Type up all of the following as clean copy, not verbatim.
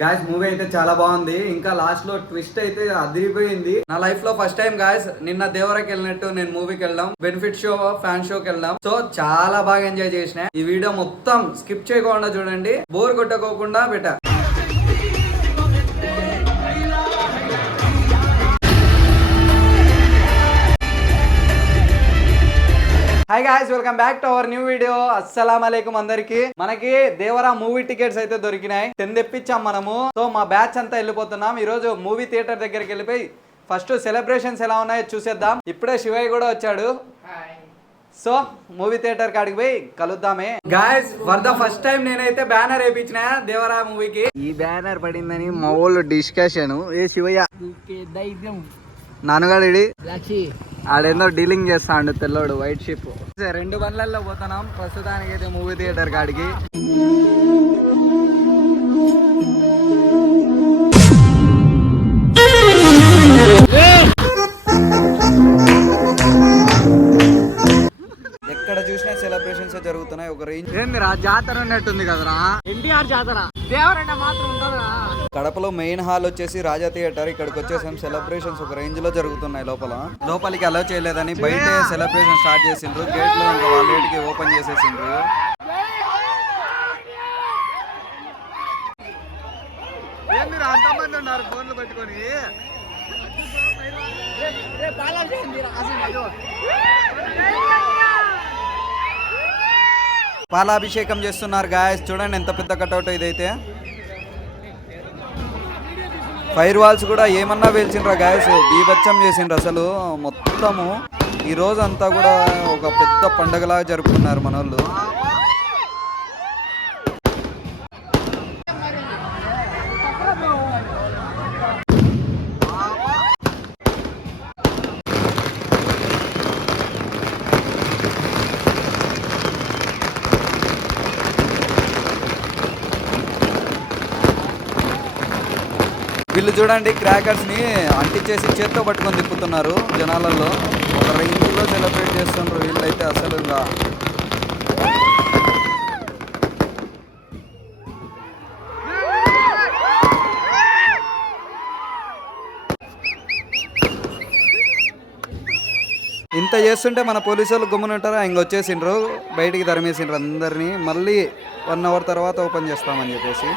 Guys movie అయితే చాలా బాగుంది. ఇంకా లాస్ట్ లో ట్విస్ట్ అయితే అదిరిపోయింది. నా లైఫ్ లో ఫస్ట్ టైం గాయస్ నిన్న దేవరాకి వెళ్ళినట్టు నేను మూవీకి వెళ్ళాం. బెనిఫిట్ షో ఫ్యాన్ షోకి వెళ్ళాం. సో చాలా బాగా ఎంజాయ్ చేసిన. ఈ వీడియో మొత్తం స్కిప్ చేయకుండా చూడండి, బోర్ కొట్టుకోకుండా better. Hi guys, welcome back to our new video. అస్సలాం అలైకుం అందరికి. మనకి దేవరా మూవీ టికెట్స్ అయితే దొరికినాయి. 10 తెప్పించాం మనము. సో మా బ్యాచ్ అంతా వెళ్ళిపోతున్నాం. ఈ రోజు మూవీ థియేటర్ దగ్గరికి వెళ్ళిపోయి ఫస్ట్ సెలబ్రేషన్స్ ఎలా ఉన్నాయో చూసేద్దాం. ఇప్పుడే శివయ్య కూడా వచ్చాడు. సో మూవీ థియేటర్ కాడికి పోయి కలుద్దామే. Guys, for the first time నేనైతే బ్యానర్ వేయించిన దేవరా మూవీకి. ఈ బ్యానర్ పడిందని మా వాళ్ళు డిస్కషన్. ఏ శివయ్య నాన్నగాడి ఆడేందో డీలింగ్ చేస్తాడు తెల్లోడు వైట్ షిప్. 2 బండ్లలో పోతున్నాం ప్రస్తుతానికి అయితే మూవీ థియేటర్ కాడికి. ఎక్కడ చూసినా సెలబ్రేషన్స్ జరుగుతున్నాయి. ఒక రేంజ్ ఏంది రా, జాతర ఉన్నట్టుంది కదరా. ఎన్టీఆర్ జాతర దేవరంటే మాత్రం ఉంటుందా. కడపలో మెయిన్ హాల్ వచ్చేసి రాజా థియేటర్. ఇక్కడికి వచ్చేసాం. సెలబ్రేషన్స్ ఒక రేంజ్ లో జరుగుతున్నాయి. లోపలికి అలౌ చేయలేదని బయట సెలబ్రేషన్ స్టార్ట్ చేసిండ్రు. గేట్ లో ఇంకా వాళ్ళ లేట్కి ఓపెన్ చేసేసిండ్రు. అంతమంది ఉన్నారు ఫోన్లు పట్టుకొని. పాలాభిషేకం చేస్తున్నారు గాయస్. చూడండి ఎంత పెద్ద కటౌట్ ఇదైతే. ఫైర్ వాల్స్ కూడా ఏమన్నా వేల్చిండ్రా గాయస్, బీభత్సం చేసిండ్రు అసలు. మొత్తము ఈ రోజు అంతా కూడా ఒక పెద్ద పండగలాగా జరుపుకున్నారు మనోళ్ళు. వీళ్ళు చూడండి క్రాకర్స్ ని అంటించేసి చేత్తో పట్టుకొని తిప్పుతున్నారు జనాలలో. ఒక రేంజ్ లో సెలబ్రేట్ చేస్తున్నారు వీళ్ళైతే అసలు. ఇంకా ఇంత చేస్తుంటే మన పోలీసు వాళ్ళు గమ్మునుంటారా, ఇంకొచ్చేసిండ్రు బయటికి తరిమేసిండ్రు అందరినీ. మళ్ళీ 1 అవర్ తర్వాత ఓపెన్ చేస్తామని చెప్పేసి.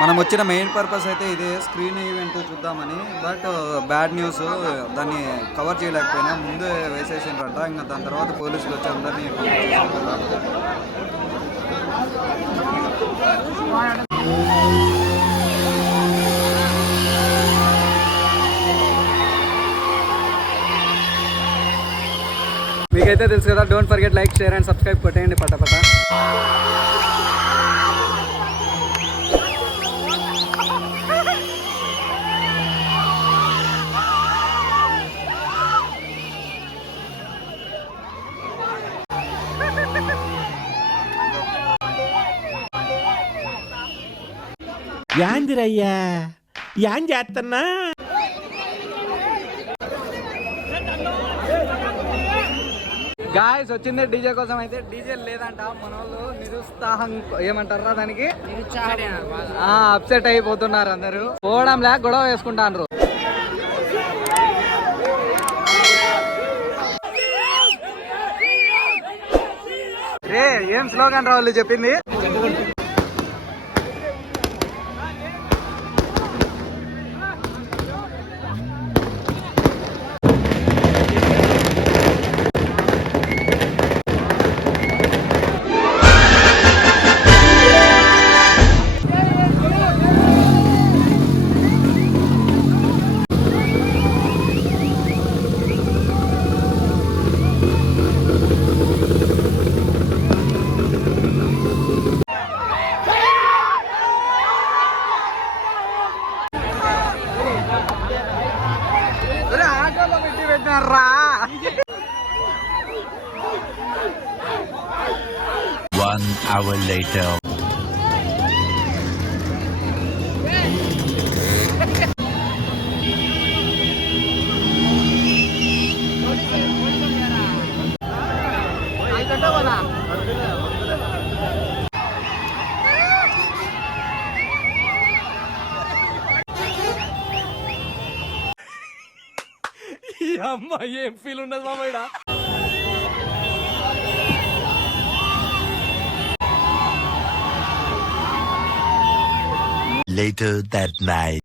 మనం వచ్చిన మెయిన్ పర్పస్ అయితే ఇదే, స్క్రీన్ ఈవెంట్ చూద్దామని. బట్ బ్యాడ్ న్యూస్, దాన్ని కవర్ చేయలేకపోయినా. ముందే వేసేసిండ్రంట. ఇంకా దాని తర్వాత పోలీసులు వచ్చి అందరినీ మీకైతే తెలుసు కదా, don't forget like, share and subscribe కొట్టేయండి పటపట. యాందిరయ్యా యాన్ చేస్తున్నా. గాయస్ వచ్చింది డీజే కోసం. అయితే డీజే లేదంట. మన వాళ్ళు నిరుత్సాహం ఏమంటారా దానికి, అప్సెట్ అయిపోతున్నారు అందరూ. పోవడం లేక గొడవ వేసుకుంటారు. రే ఏం స్లోగన్ రా వాళ్ళు చెప్పింది. ఆటోలో పెట్టి పెట్టినారా. 1 hour later. అమ్మ ఏం ఫీల్ ఉండదు మామయ్య. Later that night.